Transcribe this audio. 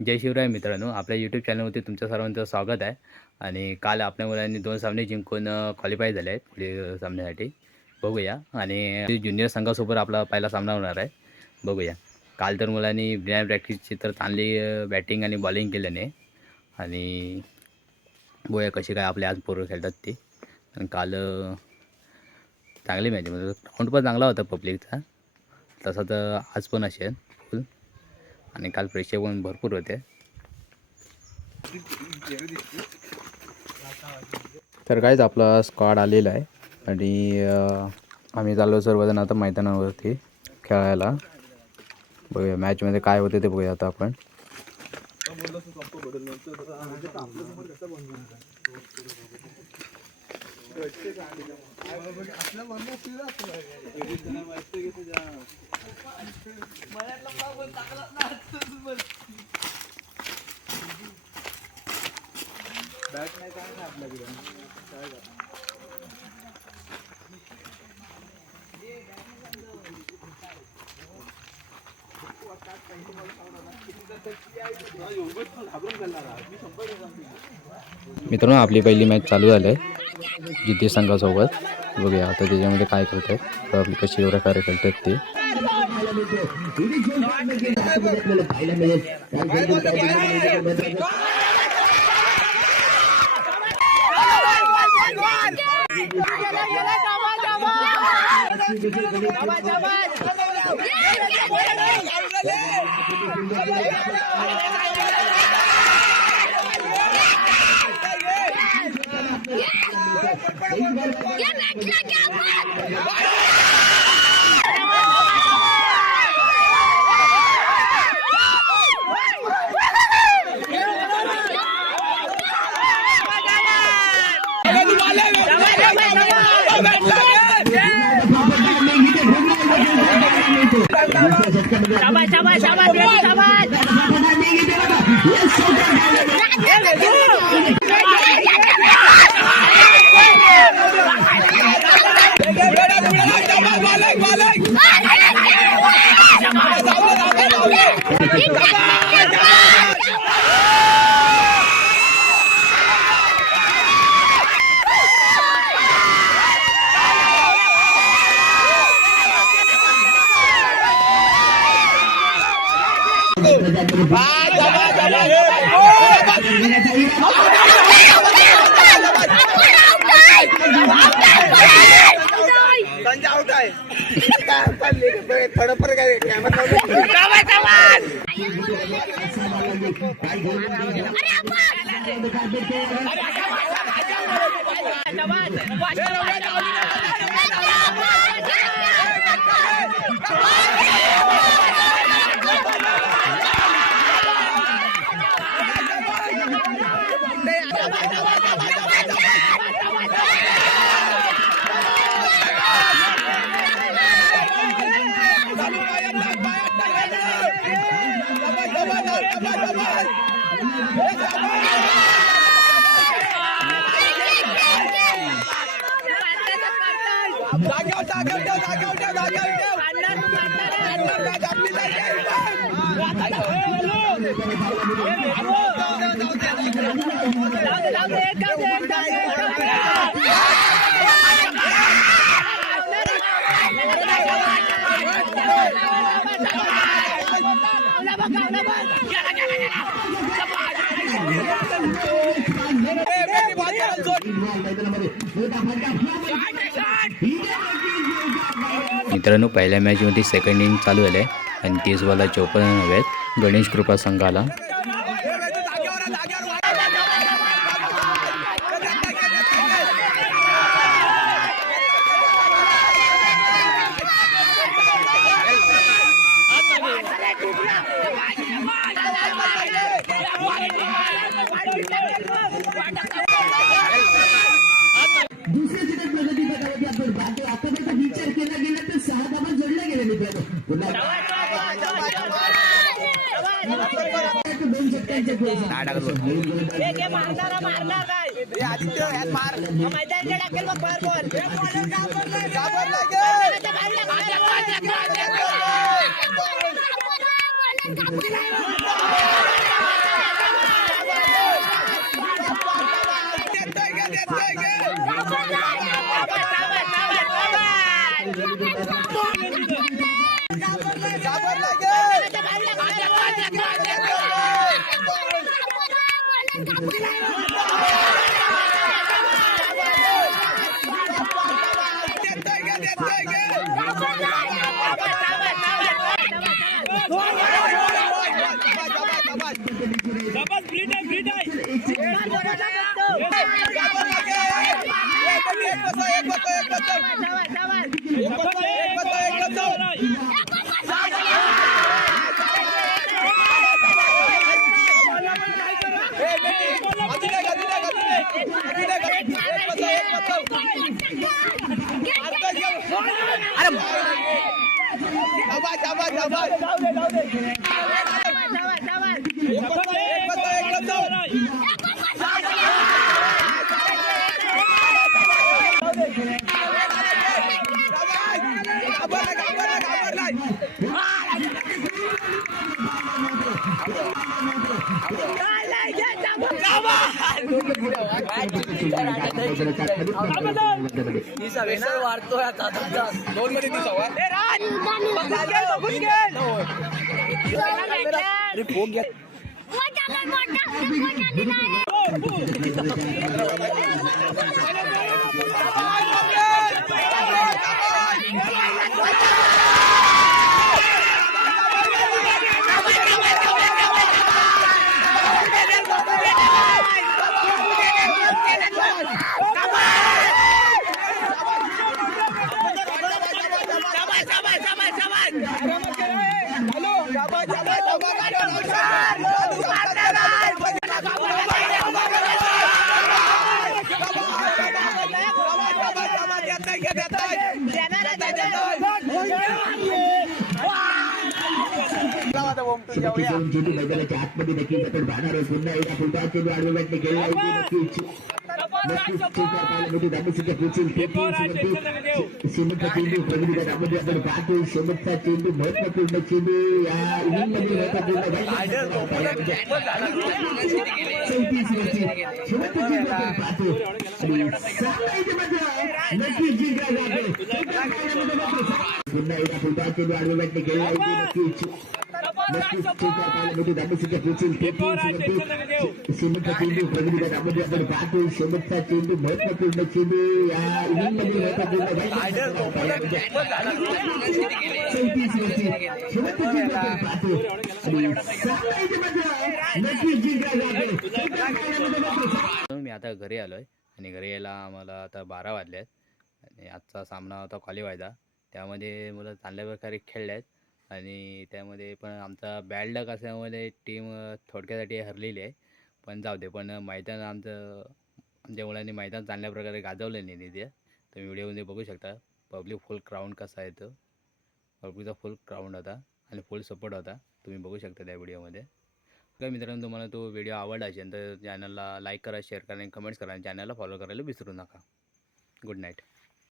जय शिवराय मित्रांनो, आपल्या यूट्यूब चॅनलवरती तुमच्या सर्वांचं स्वागत आहे. आणि काल आपल्या मुलांनी 2 सामने जिंकून क्वालिफाय झाले आहेत पुढील सामन्यासाठी. बघूया आणि ज्युनियर संघासोबत आपला पहिला सामना होणार आहे. बघूया. काल तर मुलांनी बिना प्रॅक्टिसची तर चांगली बॅटिंग आणि बॉलिंग केल्याने आणि बघूया कशी काय आपले आज पोरं खेळतात ते. आणि काल चांगली मॅच म्हणजे ग्राउंड पण चांगला होता पब्लिकचा. तसा तर आज पण असेल फुल. आणि काल प्रेक्षक पण भरपूर होते. तर कायच आपला स्क्वॉड आलेला आहे आणि आम्ही चाललो सर्वजण आता मैदानावरती खेळायला. बघूया मॅचमध्ये काय होते ते बघूया आता आपण. मित्रांनो, आपली पहिली मॅच चालू झाली आहे जिथे संघासोबत. बघूया आता त्याच्यामध्ये काय करत आहेत, आपली कशी एवढ्या प्रकारे खेळतात ते. मित्रांनो, पहिल्या मॅचमध्ये सेकंड इनिंग चालू झाले आणि 30 बॉलला 54 रन आहेत गणेश कृपा संघाला. वाढतोय आता 2 मध्ये मैदानाच्या आतमध्ये नक्कीच आपण पाहणार आहोत. पुन्हा एकदा फुलटा चेंडू आडवे बॅटने खेळला नक्कीच शेवटचा चेंडू प्रगतीच्या नावामध्ये आपण पाहतो. शेवटचा चेंडू महत्वपूर्ण चेंडू या इनिंगमध्ये महत्वपूर्ण शेवटचा चेंडू आपण पाहतो नक्कीच जिंकला जातो. पुन्हा एकदा फुलटा चेंडू आडवे बॅटने खेळला नक्कीच शेवटचा चेंडू प्रगतीच्या नावामध्ये आपण पाहतो. शेवटचा चेंडू महत्वपूर्ण चेंडू या इनिंगमध्ये महत्वपूर्ण शेवटचा चेंडू आपण पाहतो नक्कीच जिंकला जातो. मी आता घरी आलोय आणि घरी यायला आम्हाला आता 12 वाजले आहेत आणि आजचा सामना होता क्वालिफायचा. त्यामध्ये मुलं चांगल्या प्रकारे खेळले आहेत आणि त्यामध्ये पण आमचा बॅड लक असल्यामुळे टीम थोडक्यासाठी हरलेली आहे. पण जाऊ दे, पण मैदान आमच्या मुलांनी मैदान चांगल्या प्रकारे गाजवलं नाही तिथे. तुम्ही व्हिडिओमध्ये बघू शकता पब्लिक फुल क्राऊंड कसा आहे. तो पब्लिकचा फुल क्राऊंड होता आणि फुल सपोर्ट होता, तुम्ही बघू शकता त्या व्हिडिओमध्ये. तर मित्रांनो, तुम्हाला तो व्हिडिओ आवडला असेल तर चॅनलला लाईक करा, शेअर करा आणि कमेंट्स करा आणि चॅनलला फॉलो करायला विसरू नका. Good night.